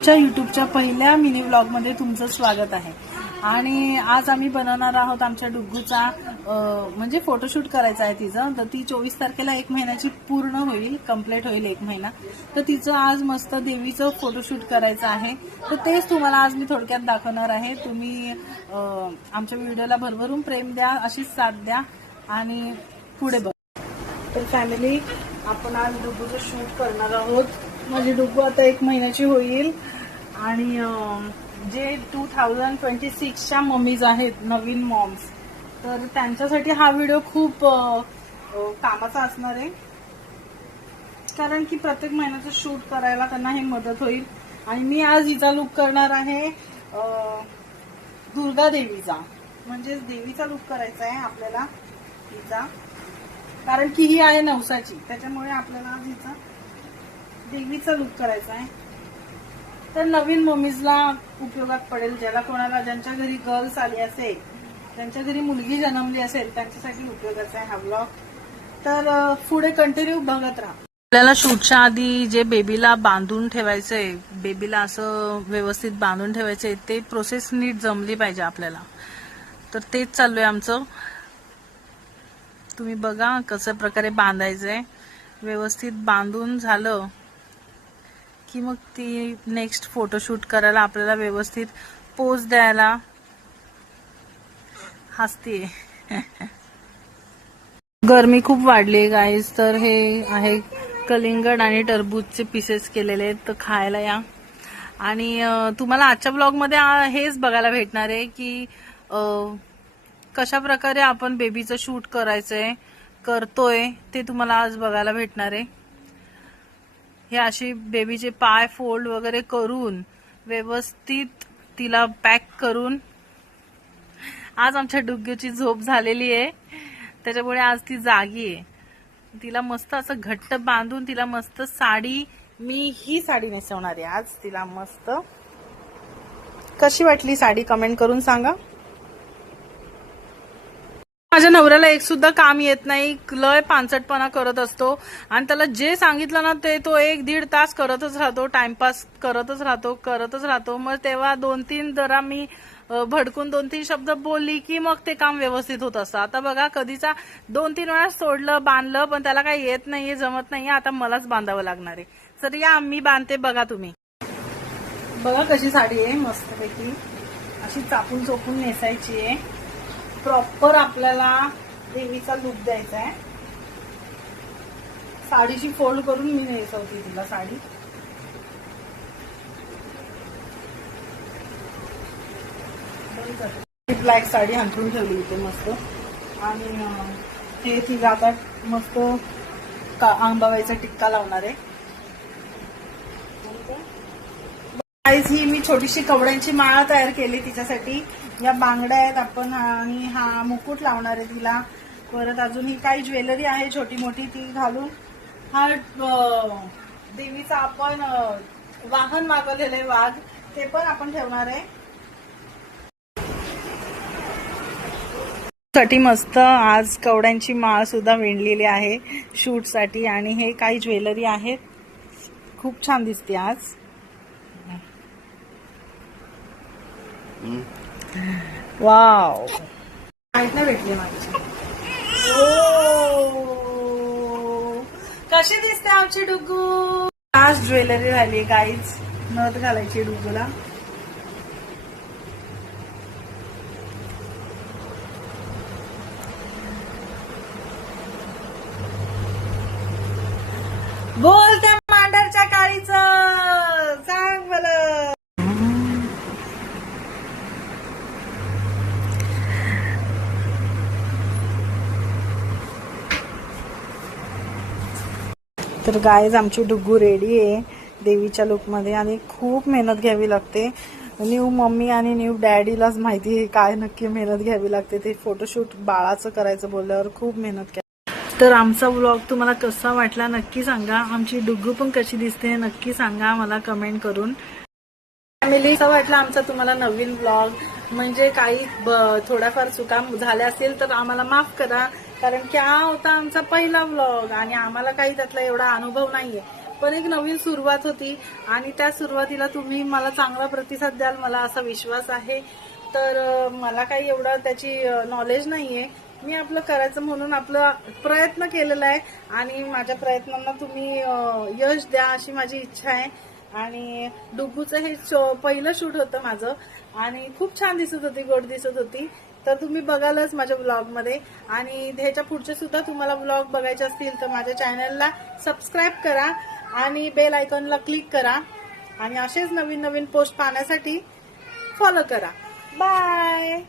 युट्यूबच्या पहिल्या mini vlog मध्ये तुमचं स्वागत आहे। आणि आज आम्ही बनवणार आहोत आमच्या डुग्गूचा म्हणजे फोटोशूट करायचा आहे तिचं। तर ती 24 तारखेला 1 महिन्याची पूर्ण होईल, कंप्लीट होईल 1 महिना। तर तिचं आज मस्त देवीचं फोटोशूट करायचं आहे। तर तेच तुम्हाला आज मी थोडक्यात दाखवणार आहे। तुम्ही आमच्या व्हिडिओला भरभरून प्रेम द्या, अशीच साथ द्या आणि पुढे बघा। तर फॅमिली, आपण आज डुग्गूचं शूट करणार आहोत। माझी डुग्गू आता 1 महिन्याची होईल आणि जे 2026च्या मम्मीज आहेत, नवीन मॉम्स, तर त्यांच्यासाठी हा व्हिडिओ खूप कामाचा असणार आहे। कारण की प्रत्येक महिन्याचं शूट करायला त्यांना हे मदत होईल। आणि मी आज हिचा लुक करणार आहे दुर्गा देवीचा, म्हणजे देवीचा लुक करायचा आहे आपल्याला हिचा। कारण की ही आहे नवसाची, त्याच्यामुळे आपल्याला आज हिचा देवीचा लुक करायचा आहे। तर नवीन मम्मीजला उपयोगात पडेल, ज्याला कोणाला, ज्यांच्या घरी गर्ल्स आली असेल, ज्यांच्या घरी मुलगी जन्मली असेल, त्यांच्यासाठी उपयोगाचा आहे हा व्लॉग। तर पुढे कंटिन्यू बघत राहा। आपल्याला शूटच्या आधी जे बेबीला बांधून ठेवायचंय, बेबीला असं व्यवस्थित बांधून ठेवायचंय, ते प्रोसेस नीट जमली पाहिजे आपल्याला। तर तेच चालू आहे आमचं। तुम्ही बघा कसं प्रकारे बांधायचंय। व्यवस्थित बांधून झालं की मग ती नेक्स्ट फोटोशूट करायला आपल्याला व्यवस्थित पोज द्यायला हसते। गरमी खूप वाढली आहे गाईज। तर हे आहे कलिंगड आणि टरबूजचे पीसेस केलेले आहेत, तर खायला या। आणि तुम्हाला आजच्या ब्लॉग मध्ये हेच बघायला भेटणार आहे की कशा प्रकारे आपण बेबीचं शूट करतोय ते तुम्हाला आज बघायला भेटणार आहे। हे अशी बेबीचे पाय फोल्ड वगैरे करून व्यवस्थित तिला पॅक करून, आज आमच्या डुग्गूची झोप झालेली आहे त्याच्यामुळे आज ती जागी आहे। तिला मस्त असं घट्ट बांधून तिला मस्त साडी, मी ही साडी नेसवणार आहे आज तिला मस्त। कशी वाटली साडी कमेंट करून सांगा। माझ्या नवऱ्याला एक सुद्धा काम येत नाही, लय पांचटपणा करत असतो आणि त्याला जे सांगितलं ना ते तो 1-1.5 तास करतच राहतो, टाइमपास करतच राहतो। मग तेव्हा 2-3 जरा मी भडकून 2-3 शब्द बोलली की मग ते काम व्यवस्थित होत असतं। आता बघा, कधीचा 2-3 वेळा सोडलं, बांधलं, पण त्याला काही येत नाहीये, जमत नाहीये। आता मलाच बांधावं लागणार आहे। तर या मी बांधते, बघा तुम्ही। बघा कशी साडी आहे, मस्तपैकी अशी चापून चोपून नेसायची आहे। प्रॉपर आपल्याला देवीचा लुक द्यायचा आहे। साडीची फोल्ड करून मी नेसवते तिला साडी। ब्लॅक साडी हांतरून ठेवली होती मस्त। आणि हे ती आता मस्त आंबाबाईचा टिक्का लावणार आहे। ही मी छोटीशी कवड्यांची माळ तयार केली तिच्यासाठी। या बांगड्या आहेत आपण, आणि हा मुकुट लावणार आहे तिला। परत अजून ही काही ज्वेलरी आहे छोटी मोठी, ती घालून हा देवीचा आपण वाहन मागवलेलं आहे, वाघ, ते पण आपण ठेवणार आहे साठी। मस्त आज कवड्यांची माळ सुद्धा विणलेली आहे शूट साठी। आणि हे काही ज्वेलरी आहेत, खूप छान दिसते आज। वाव, माहित नाही भेटली माझी। कशी दिसते आमची डुग्गू। आज ज्वेलरी झाली गाईज, नथ घालायची डुग्गूला। बोल त्या मांडरच्या काळीचं, सांग मला। तर गाईज आमची डुग्गू रेडी आहे देवीच्या लुकमध्ये। आणि खूप मेहनत घ्यावी लागते। न्यू मम्मी आणि न्यू डॅडीलाच माहिती आहे काय नक्की मेहनत घ्यावी लागते। ते फोटोशूट बाळाचं करायचं बोलल्यावर खूप मेहनत घ्या। तर आमचा व्लॉग तुम्हाला कसा वाटला नक्की सांगा। आमची डुग्गू पण कशी दिसते नक्की सांगा मला कमेंट करून। फॅमिली, कसा वाटला आमचा तुम्हाला नवीन व्लॉग। म्हणजे काही थोड्याफार चुका झाल्या असेल तर आम्हाला माफ करा, कारण की हा होता आमचा पहिला व्लॉग आणि आम्हाला काही त्यातला एवढा अनुभव नाहीये। पण एक नवीन सुरुवात होती आणि त्या सुरुवातीला तुम्ही मला चांगला प्रतिसाद द्याल मला असा विश्वास आहे. तर मला काही एवढं त्याची नॉलेज नाहीये. मी आपलं करायचं म्हणून आपला प्रयत्न केलेला आहे आणि माझ्या प्रयत्नांना तुम्ही यश द्या अशी माझी इच्छा आहे. आणि डुग्गूचं हे पहिलं शूट होतं माझं आणि खूप छान दिसत होती, गोड दिसत होती. तर तुम्ही बघालच माझ्या ब्लॉगमध्ये. आणि ह्याच्या पुढचे सुद्धा तुम्हाला ब्लॉग बघायचे असतील तर माझ्या चॅनलला सबस्क्राईब करा आणि बेल आयकॉनला क्लिक करा आणि असेच नवीन नवीन पोस्ट पाहण्यासाठी फॉलो करा. बाय.